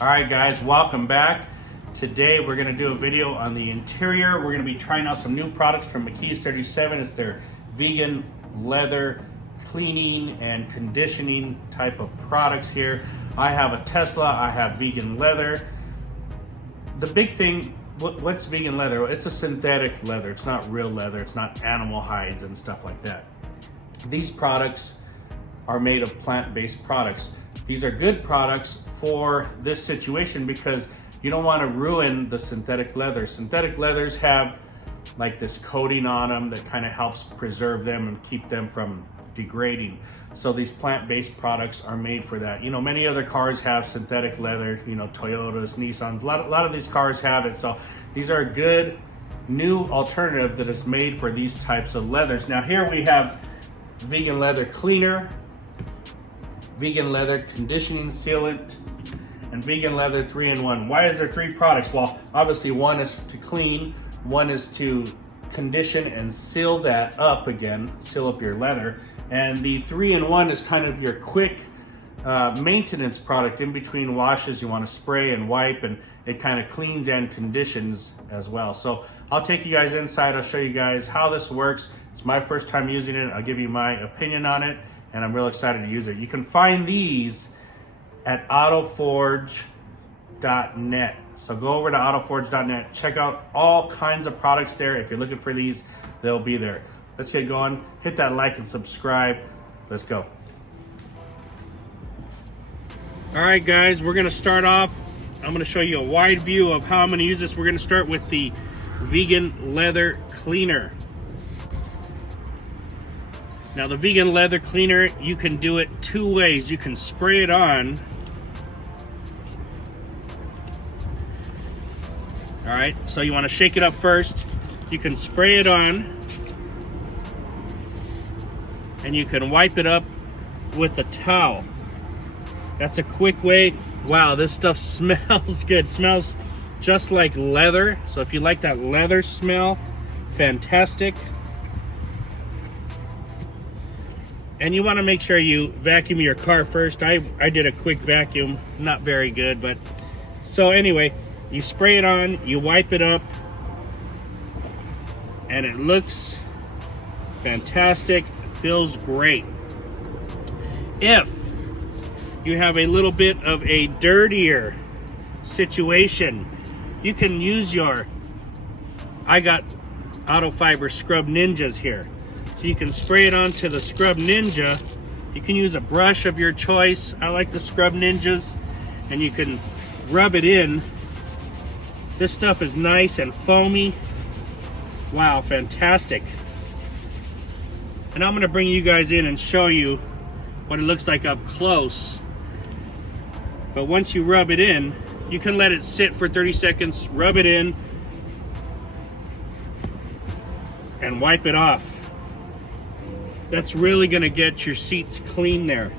All right guys, welcome back. Today we're going to do a video on the interior. We're going to be trying out some new products from McKee's 37. It's their vegan leather cleaning and conditioning type of products here. I have a Tesla, I have vegan leather. The big thing, what's vegan leather? It's a synthetic leather. It's not real leather. It's not animal hides and stuff like that. These products are made of plant-based products. These are good products for this situation because you don't want to ruin the synthetic leather. Synthetic leathers have like this coating on them that kind of helps preserve them and keep them from degrading. So these plant-based products are made for that. You know, many other cars have synthetic leather, you know, Toyotas, Nissans, a lot of these cars have it. So these are a good new alternative that is made for these types of leathers. Now here we have vegan leather cleaner, vegan leather conditioning sealant, and vegan leather 3-in-1. Why is there 3 products? Well, obviously one is to clean, one is to condition and seal that up again, seal up your leather, and the 3-in-1 is kind of your quick maintenance product in between washes. You want to spray and wipe, and it kind of cleans and conditions as well. So I'll take you guys inside. I'll show you guys how this works. It's my first time using it. I'll give you my opinion on it, and I'm real excited to use it. You can find these at autoforge.net. So go over to autoforge.net, check out all kinds of products there. If you're looking for these, they'll be there. Let's get going. Hit that like and subscribe. Let's go. All right, guys, we're gonna start off. I'm gonna show you a wide view of how I'm gonna use this. We're gonna start with the vegan leather cleaner. Now the vegan leather cleaner, you can do it 2 ways. You can spray it on. All right, so you want to shake it up first. You can spray it on, and you can wipe it up with a towel. That's a quick way. Wow, this stuff smells good. Smells just like leather. So if you like that leather smell, fantastic. And you want to make sure you vacuum your car first. I did a quick vacuum, not very good, but so anyway, you spray it on, you wipe it up, and it looks fantastic. It feels great. If you have a little bit of a dirtier situation, you can use your, I got Auto Fiber Scrub Ninjas here. So you can spray it onto the Scrub Ninja. You can use a brush of your choice. I like the Scrub Ninjas, and you can rub it in. This stuff is nice and foamy. Wow, fantastic. And I'm gonna bring you guys in and show you what it looks like up close. But once you rub it in, you can let it sit for 30 seconds, rub it in, and wipe it off. That's really gonna get your seats clean there.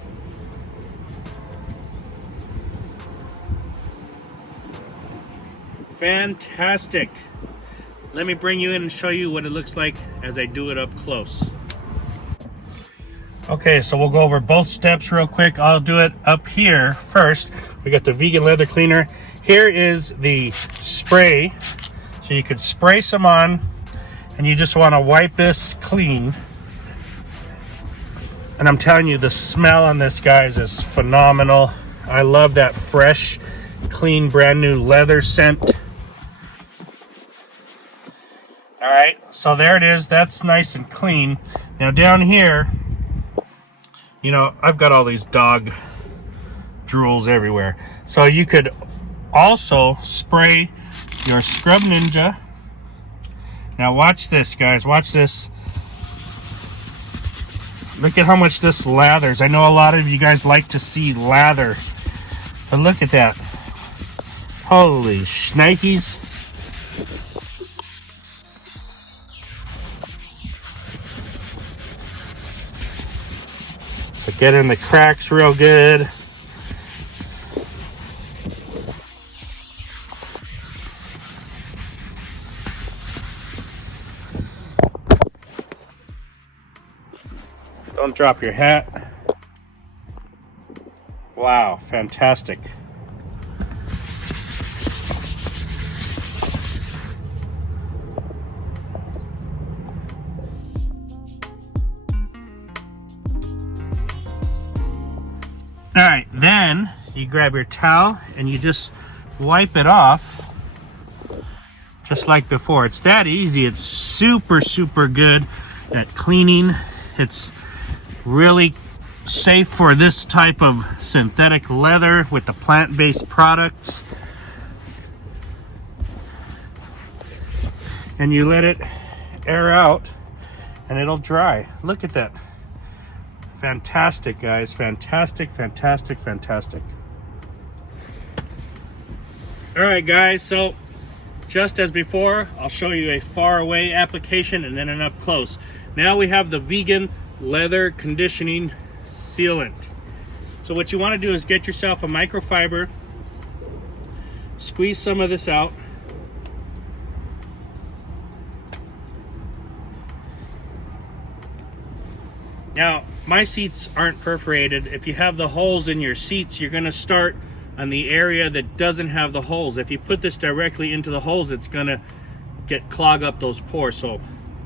Fantastic. Let me bring you in and show you what it looks like as I do it up close. Okay, so we'll go over both steps real quick. I'll do it up here first. We got the vegan leather cleaner. Here is the spray. So you could spray some on, and you just want to wipe this clean. And I'm telling you, the smell on this, guys, is phenomenal. I love that fresh, clean, brand new leather scent. All right, so there it is. That's nice and clean. Now down here, you know, I've got all these dog drools everywhere. So you could also spray your Scrub Ninja. Now watch this, guys, watch this. Look at how much this lathers. I know a lot of you guys like to see lather, but look at that. Holy shnikes. So get in the cracks real good. Don't drop your hat. Wow, fantastic. you grab your towel and you just wipe it off just like before. It's that easy. It's super, super good at cleaning. It's really safe for this type of synthetic leather with the plant-based products. And you let it air out and it'll dry. Look at that. Fantastic, guys. Fantastic, fantastic, fantastic. All right, guys, so just as before, I'll show you a far away application and then an up close. Now we have the vegan leather conditioning sealant. So what you want to do is get yourself a microfiber, squeeze some of this out, now my seats aren't perforated. If you have the holes in your seats, you're going to start on the area that doesn't have the holes. If you put this directly into the holes, it's going to clog up those pores. So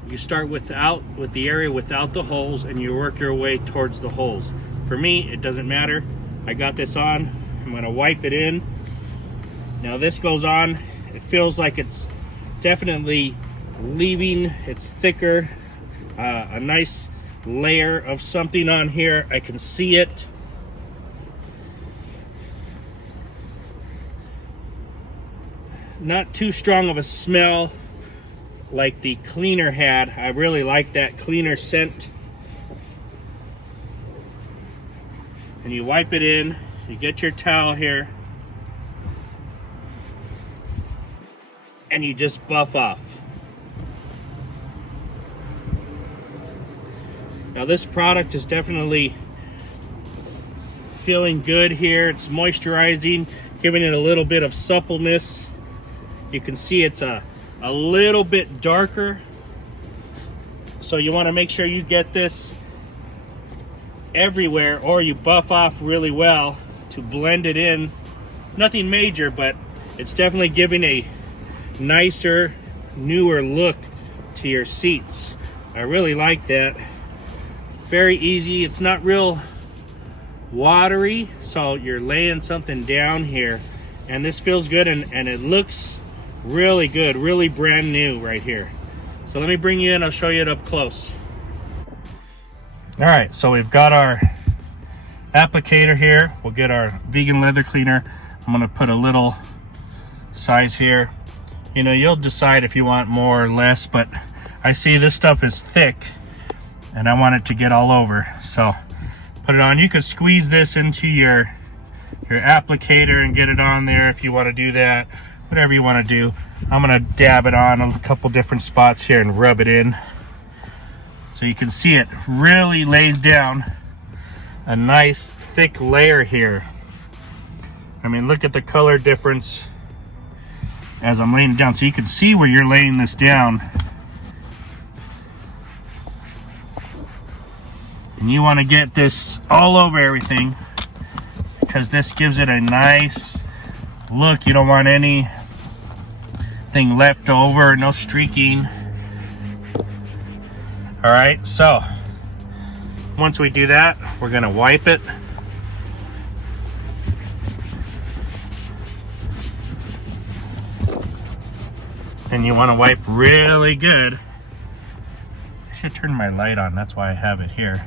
you start with the area without the holes and you work your way towards the holes. For me, it doesn't matter. I got this on. I'm going to wipe it in. Now this goes on. It feels like it's definitely leaving. It's thicker. A nice layer of something on here. I can see it. Not too strong of a smell like the cleaner had. I really like that cleaner scent. And you wipe it in. You get your towel here. And you just buff off. Now this product is definitely feeling good here. It's moisturizing, giving it a little bit of suppleness. You can see it's a little bit darker. So you want to make sure you get this everywhere, or you buff off really well to blend it in. Nothing major, but it's definitely giving a nicer, newer look to your seats. I really like that. Very easy. It's not real watery, so you're laying something down here, and this feels good, and it looks really good, really brand new right here. So let me bring you in. I'll show you it up close. All right, so we've got our applicator here. We'll get our vegan leather cleaner. I'm going to put a little size here. You know, you'll decide if you want more or less, but I see this stuff is thick and I want it to get all over. So put it on. You could squeeze this into your applicator and get it on there if you want to do that. Whatever you want to do. I'm going to dab it on a couple different spots here and rub it in. So you can see it really lays down a nice thick layer here. I mean, look at the color difference as I'm laying it down. So you can see where you're laying this down. And you want to get this all over everything because this gives it a nice look. You don't want anything left over, no streaking. All right, so once we do that, we're gonna wipe it. And you wanna wipe really good. I should turn my light on, that's why I have it here.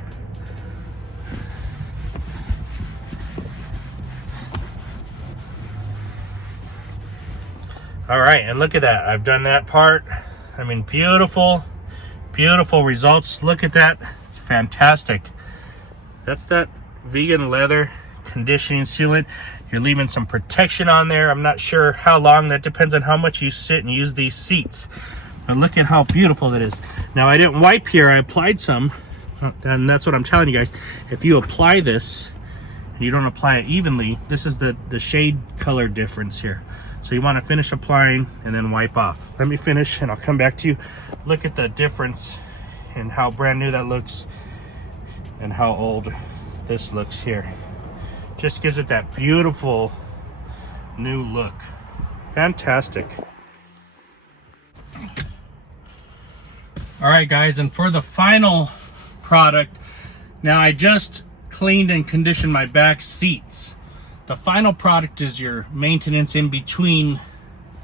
All right, and look at that. I've done that part. I mean, beautiful, beautiful results. Look at that. It's fantastic. That's that vegan leather conditioning sealant. You're leaving some protection on there. I'm not sure how long. That depends on how much you sit and use these seats. But look at how beautiful that is. Now, I didn't wipe here. I applied some. And that's what I'm telling you guys. If you apply this, and you don't apply it evenly, this is the shade color difference here. So you want to finish applying and then wipe off. Let me finish and I'll come back to you. Look at the difference in how brand new that looks and how old this looks here. Just gives it that beautiful new look. Fantastic. All right, guys, and for the final product, now I just cleaned and conditioned my back seats. the final product is your maintenance in between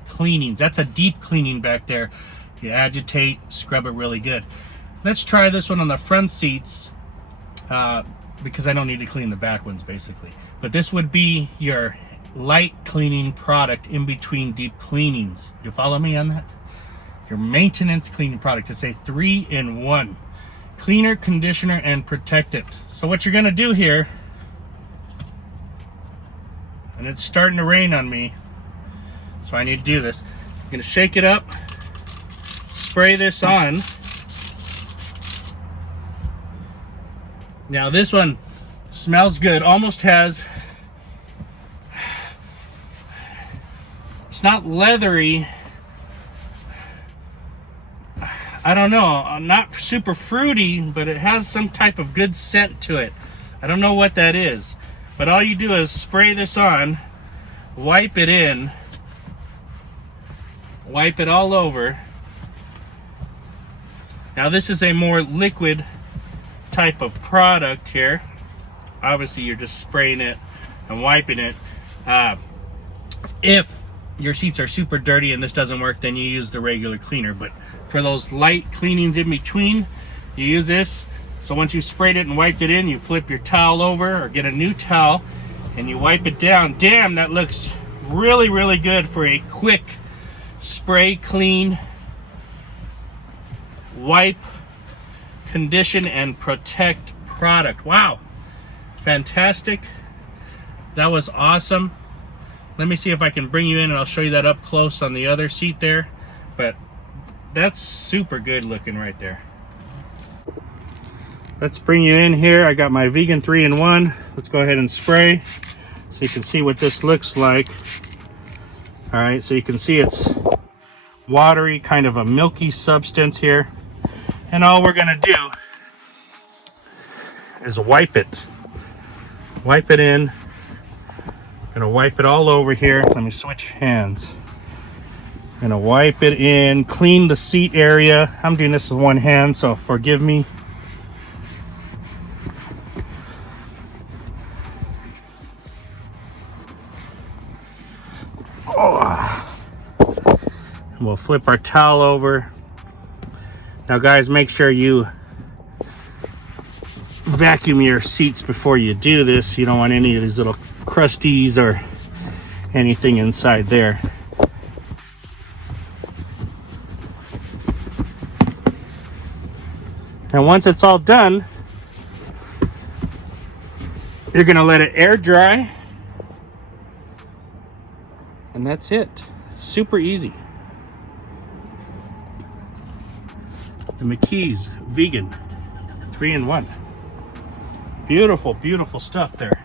cleanings. That's a deep cleaning back there. You agitate, scrub it really good. Let's try this one on the front seats because I don't need to clean the back ones basically. But this would be your light cleaning product in between deep cleanings. You follow me on that? Your maintenance cleaning product. It's a 3-in-1. Cleaner, conditioner, and protectant. So what you're gonna do here, and it's starting to rain on me, so I need to do this. I'm gonna shake it up, spray this on. Now this one smells good, almost has, it's not leathery, I don't know, not super fruity, but it has some type of good scent to it. I don't know what that is, but all you do is spray this on, wipe it in, wipe it all over. Now this is a more liquid type of product here. Obviously you're just spraying it and wiping it. If your seats are super dirty and this doesn't work, then you use the regular cleaner. But for those light cleanings in between, you use this. So once you sprayed it and wiped it in, you flip your towel over or get a new towel and you wipe it down. Damn, that looks really, really good for a quick spray, clean, wipe, condition, and protect product. Wow, fantastic. That was awesome. Let me see if I can bring you in and I'll show you that up close on the other seat there. But that's super good looking right there. Let's bring you in here. I got my vegan 3-in-1. Let's go ahead and spray so you can see what this looks like. All right, so you can see it's watery, kind of a milky substance here. And all we're gonna do is wipe it. Wipe it in. Gonna wipe it all over here. Let me switch hands. Gonna wipe it in, clean the seat area. I'm doing this with one hand, so forgive me. Oh. We'll flip our towel over. Now guys, make sure you vacuum your seats before you do this. You don't want any of these little crusties or anything inside there. And once it's all done, you're gonna let it air dry, and that's it. It's super easy. The McKee's vegan 3-in-1. Beautiful, beautiful stuff there.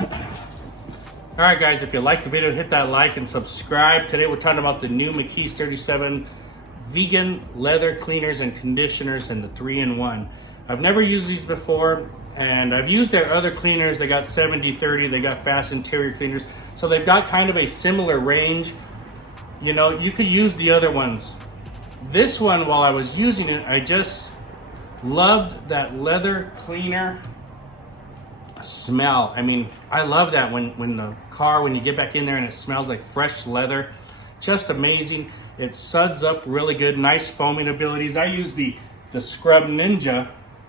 All right, guys, if you liked the video, hit that like and subscribe. Today we're talking about the new McKee's 37 vegan leather cleaners and conditioners and the 3-in-1. I've never used these before, and I've used their other cleaners. They got 70/30, they got fast interior cleaners. So they've got kind of a similar range. You know, you could use the other ones. This one, while I was using it, I just loved that leather cleaner smell. I mean, I love that when you get back in there and it smells like fresh leather. Just amazing. It suds up really good, nice foaming abilities. I use the Scrub Ninja,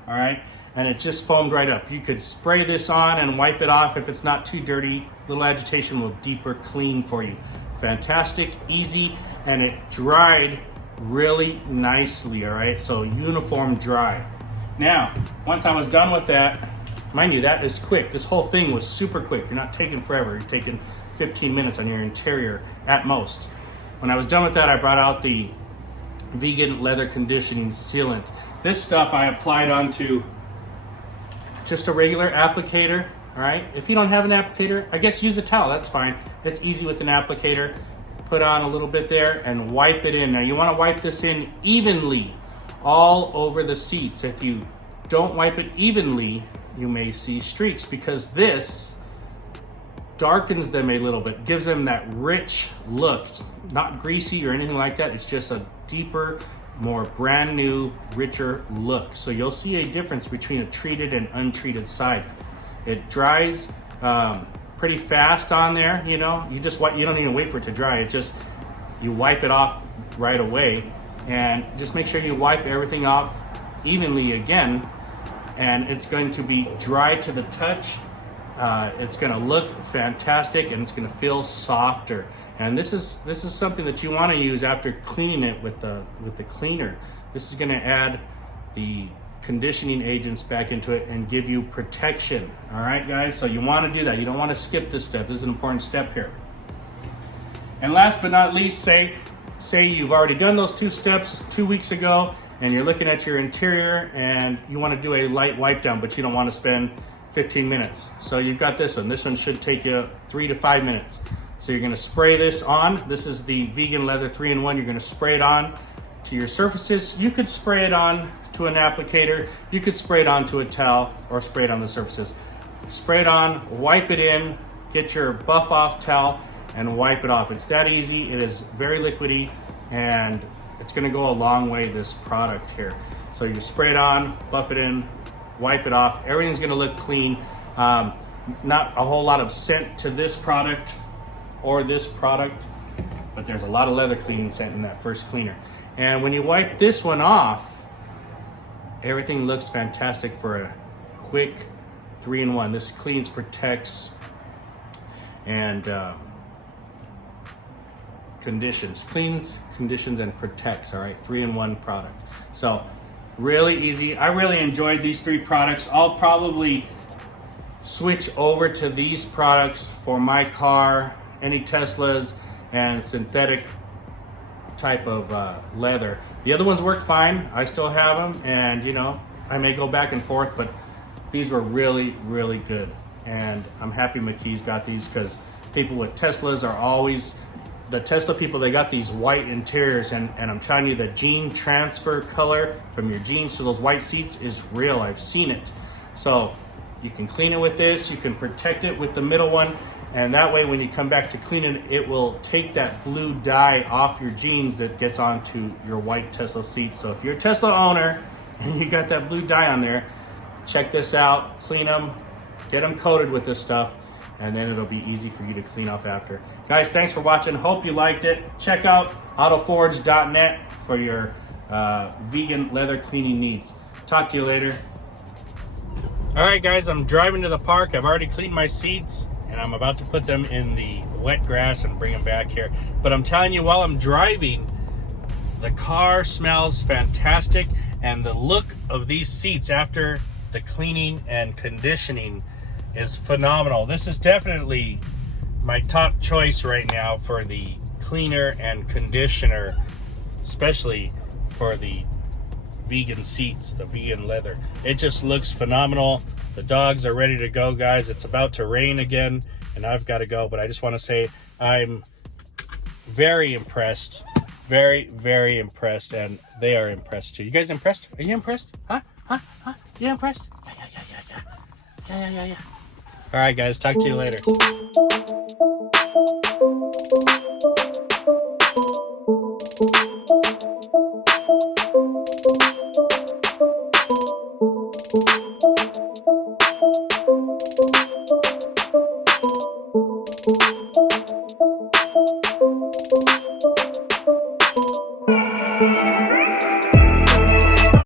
all right, and it just foamed right up. You could spray this on and wipe it off if it's not too dirty. Little agitation will deeper clean for you. Fantastic, easy, and it dried really nicely, all right? So uniform dry. Now, once I was done with that, mind you, that is quick. This whole thing was super quick. You're not taking forever. You're taking 15 minutes on your interior at most. When I was done with that, I brought out the vegan leather conditioning sealant. This stuff I applied onto just a regular applicator, all right? If you don't have an applicator, I guess use a towel, that's fine. It's easy with an applicator. Put on a little bit there and wipe it in. Now you want to wipe this in evenly all over the seats. If you don't wipe it evenly, you may see streaks because this darkens them a little bit, gives them that rich look. It's not greasy or anything like that. It's just a deeper, more brand new, richer look. So you'll see a difference between a treated and untreated side. It dries pretty fast on there. You know, you don't even wait for it to dry. You wipe it off right away, and just make sure you wipe everything off evenly again, and it's going to be dry to the touch. It's going to look fantastic, and it's going to feel softer. And this is something that you want to use after cleaning it with the cleaner. This is going to add the conditioning agents back into it and give you protection. All right, guys, so you want to do that. You don't want to skip this step. This is an important step here. And last but not least, say you've already done those 2 steps 2 weeks ago, and you're looking at your interior and you want to do a light wipe down, but you don't want to spend 15 minutes. So you've got this one. This one should take you 3 to 5 minutes. So you're going to spray this on. This is the Vegan Leather 3-in-1. You're going to spray it on to your surfaces. You could spray it on to an applicator. You could spray it onto a towel or spray it on the surfaces. Spray it on, wipe it in, get your buff off towel and wipe it off. It's that easy. It is very liquidy, and it's going to go a long way, this product here. So you spray it on, buff it in, wipe it off. Everything's going to look clean. Not a whole lot of scent to this product or this product, but there's a lot of leather cleaning scent in that first cleaner. And when you wipe this one off, everything looks fantastic for a quick 3-in-1. This cleans, protects, and conditions. Cleans, conditions, and protects. All right, 3-in-1 product. So really easy. I really enjoyed these 3 products. I'll probably switch over to these products for my car, any Teslas, and synthetic type of leather. The other ones work fine. I still have them, and you know, I may go back and forth, but these were really, really good. And I'm happy McKee's got these, because people with Teslas are always, the Tesla people, they got these white interiors, and I'm telling you, the gene transfer color from your jeans to those white seats is real. I've seen it. So you can clean it with this, you can protect it with the middle one, and that way when you come back to clean it, it will take that blue dye off your jeans that gets onto your white Tesla seats. So if you're a Tesla owner and you got that blue dye on there, check this out, clean them, get them coated with this stuff, and then it'll be easy for you to clean off after. Guys, thanks for watching. Hope you liked it. Check out autoforge.net for your vegan leather cleaning needs. Talk to you later. All right, guys, I'm driving to the park. I've already cleaned my seats, and I'm about to put them in the wet grass and bring them back here. But I'm telling you, while I'm driving, the car smells fantastic, and the look of these seats after the cleaning and conditioning is phenomenal. This is definitely my top choice right now for the cleaner and conditioner, especially for the vegan seats, the vegan leather. It just looks phenomenal. The dogs are ready to go, guys. It's about to rain again, and I've got to go, but I just want to say I'm very impressed. Very, very impressed, and they are impressed too. You guys impressed? Are you impressed? Huh? You impressed? Yeah. All right, guys, talk to you later.